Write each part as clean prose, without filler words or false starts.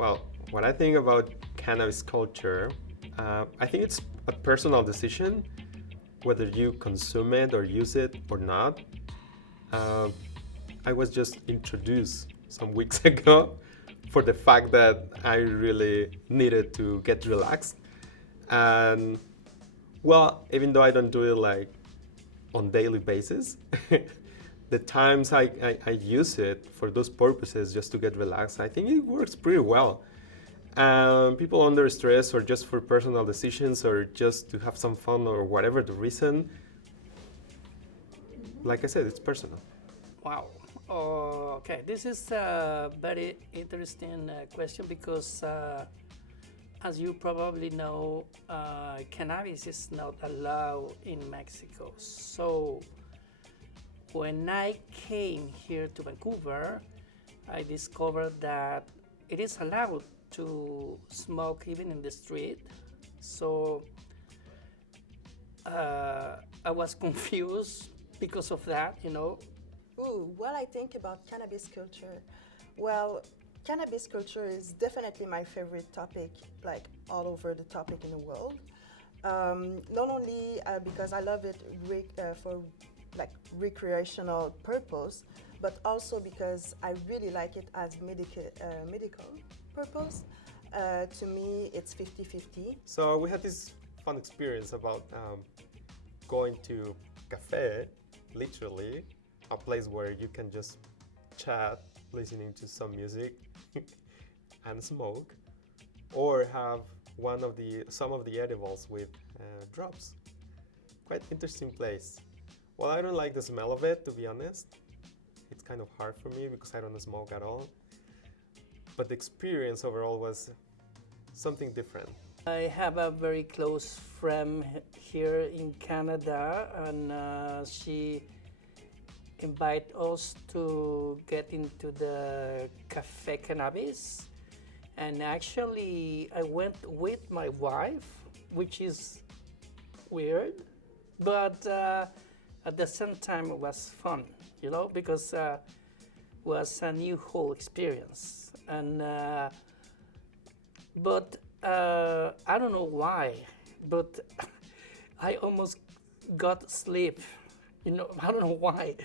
Well, what I think about cannabis culture, I think it's a personal decision whether you consume it or use it or not. Uh, I was just introduced some weeks ago for the fact that I really needed to get relaxed. And well, even though I don't do it like on daily basis, the times I use it for those purposes just to get relaxed, I think it works pretty well. People under stress or just for personal decisions or just to have some fun or whatever the reason, like I said, it's personal. Wow. Okay, this is a very interesting question because, as you probably know, cannabis is not allowed in Mexico. So, when I came here to Vancouver, I discovered that it is allowed to smoke even in the street. So, I was confused because of that, you know. Ooh, what I think about cannabis culture. Well, cannabis culture is definitely my favorite topic, like all over the topic in the world. Not only because I love it for like recreational purpose, but also because I really like it as medical purpose. To me, it's 50-50. So we had this fun experience about going to cafe, literally, a place where you can just chat, listening to some music and smoke, or have some of the edibles with drops. Quite interesting place. Well, I don't like the smell of it, to be honest. It's kind of hard for me because I don't smoke at all. But the experience overall was something different. I have a very close friend here in Canada, and she invited us to get into the Cafe Cannabis. And actually, I went with my wife, which is weird, but at the same time, it was fun, you know, because it was a new whole experience. And but I don't know why, but I almost got sleep. You know, I don't know why,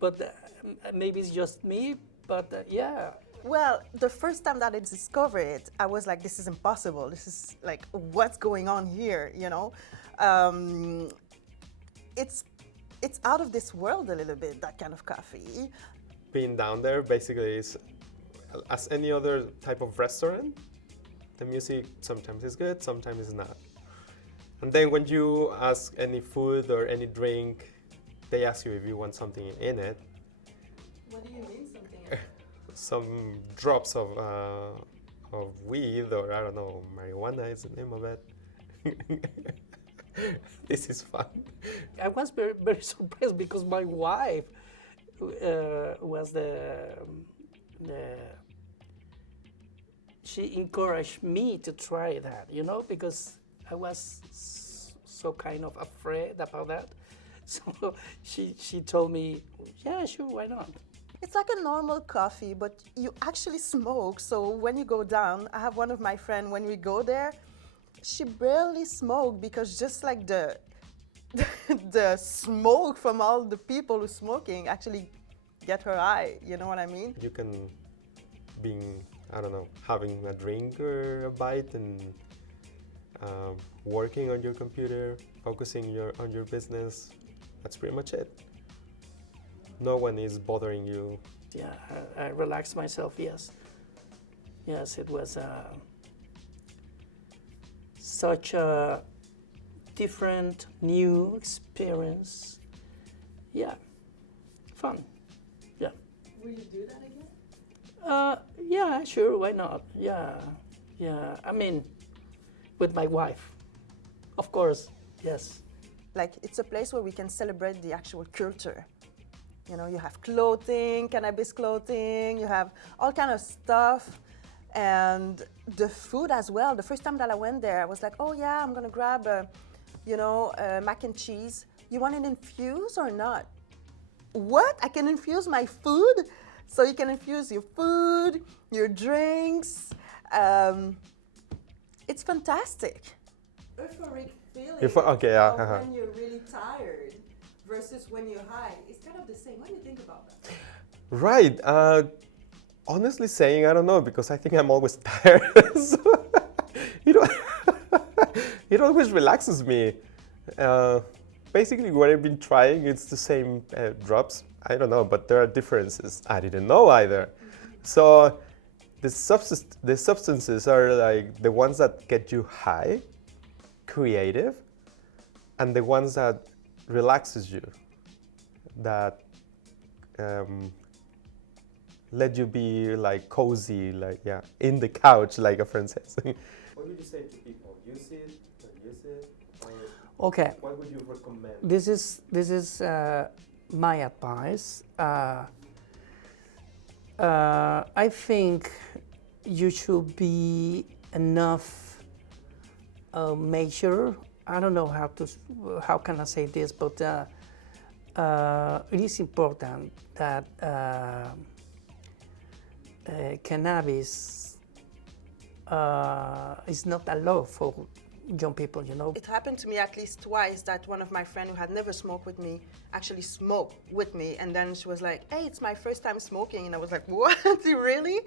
but maybe it's just me. But yeah, Well, the first time that I discovered it, I was like, this is impossible. This is like, what's going on here, you know? Um, it's it's out of this world a little bit, that kind of coffee. Being down there basically is as any other type of restaurant. The music sometimes is good, sometimes it's not. And then when you ask any food or any drink, they ask you if you want something in it. What do you mean something? Some drops of weed or I don't know, marijuana is the name of it. This is fun. I was very, very surprised because my wife was the she encouraged me to try that, you know, because I was so kind of afraid about that. So she told me, yeah, sure, why not? It's like a normal coffee, but you actually smoke. So when you go down, I have one of my friends, when we go there, she barely smoked because just like the the smoke from all the people who smoking actually get her eye. You know what I mean? You can be, I don't know, having a drink or a bite and working on your computer, focusing on your business. That's pretty much it. No one is bothering you. Yeah, I relaxed myself. Yes, yes, it was such a different, new experience. Yeah, fun. Yeah. Will you do that again? Yeah, sure. Why not? Yeah, yeah. I mean, with my wife, of course. Yes. Like it's a place where we can celebrate the actual culture. You know, you have clothing, cannabis clothing, you have all kind of stuff, and the food as well. The first time that I went there, I was like, oh yeah, I'm gonna grab mac and cheese. You want it infused or not? What? I can infuse my food? So you can infuse your food, your drinks, It's fantastic. Euphoric feeling Okay, yeah. of when you're really tired versus when you're high. It's kind of the same. What do you think about that? Right. Honestly saying, I don't know, because I think I'm always tired. So it, it always relaxes me. Basically, what I've been trying, it's the same drops. I don't know, but there are differences. I didn't know either. So the substances are like the ones that get you high, creative, and the ones that relaxes you, that let you be like cozy, like in the couch, like a friend says. What would you say to people? Use it, or use it, or Okay. what would you recommend? This is my advice. I think you should be enough measure. I don't know how can I say this, but it is important that cannabis is not allowed for young people, you know. It happened to me at least twice that one of my friends who had never smoked with me actually smoked with me, and then she was like, hey, it's my first time smoking, and I was like, what, really?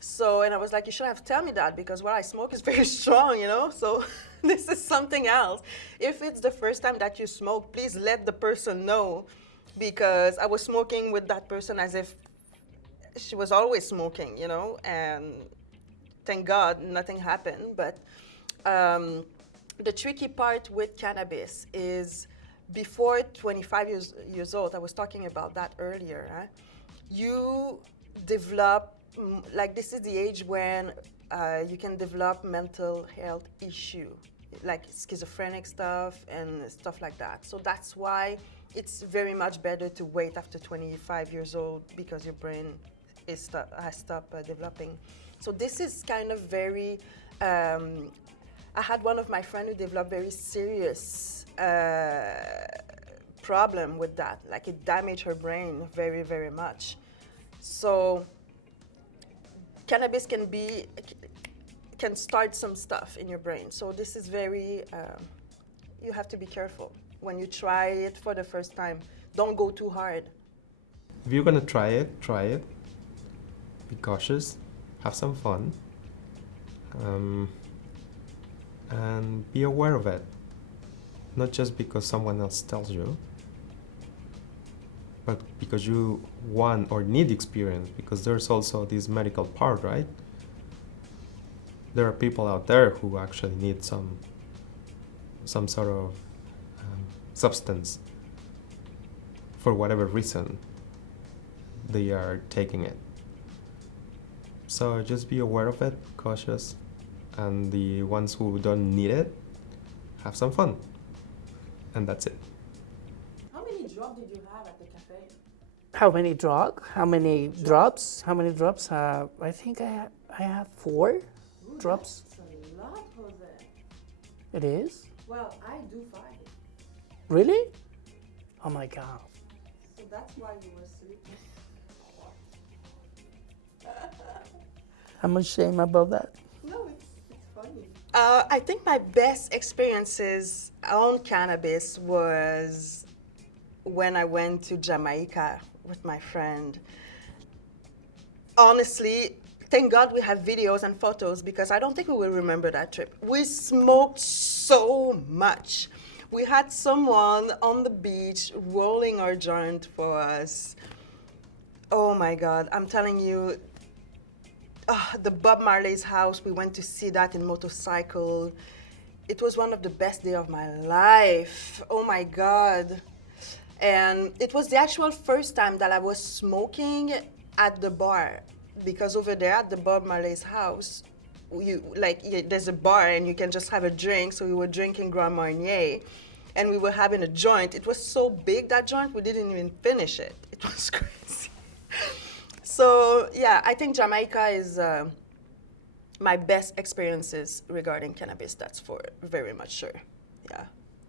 So, and I was like, you should have told me that, because what I smoke is very strong, you know, so this is something else. If it's the first time that you smoke, please let the person know, because I was smoking with that person as if she was always smoking, you know, and thank God nothing happened. But the tricky part with cannabis is before 25 years old, I was talking about that earlier, huh? You develop, like this is the age when you can develop mental health issue, like schizophrenic stuff and stuff like that. So that's why it's very much better to wait after 25 years old, because your brain has stopped developing. So this is kind of very, I had one of my friends who developed very serious problem with that. Like it damaged her brain very, very much. So cannabis can start some stuff in your brain. So this is very, you have to be careful. When you try it for the first time, don't go too hard. If you're gonna try it, try it. Be cautious, have some fun, and be aware of it. Not just because someone else tells you, but because you want or need experience, because there's also this medical part, right? There are people out there who actually need some sort of substance for whatever reason they are taking it. So just be aware of it, cautious, and the ones who don't need it, have some fun. And that's it. How many drops did you have at the cafe? How many drops? How many drops? How many drops? I think I have 4 drops. That's a lot, Jose. It is? Well, I do 5. Really? Oh my God. So that's why you were sleeping. I'm ashamed about that. No, it's funny. I think my best experiences on cannabis was when I went to Jamaica with my friend. Honestly, thank God we have videos and photos, because I don't think we will remember that trip. We smoked so much. We had someone on the beach rolling our joint for us. Oh my God, I'm telling you, the Bob Marley's house, we went to see that in motorcycle. It was one of the best days of my life. Oh my God. And it was the actual first time that I was smoking at the bar, because over there at the Bob Marley's house, there's a bar and you can just have a drink. So we were drinking Grand Marnier and we were having a joint. It was so big, that joint, we didn't even finish it. It was crazy. So yeah, I think Jamaica is my best experiences regarding cannabis. That's for very much sure. Yeah.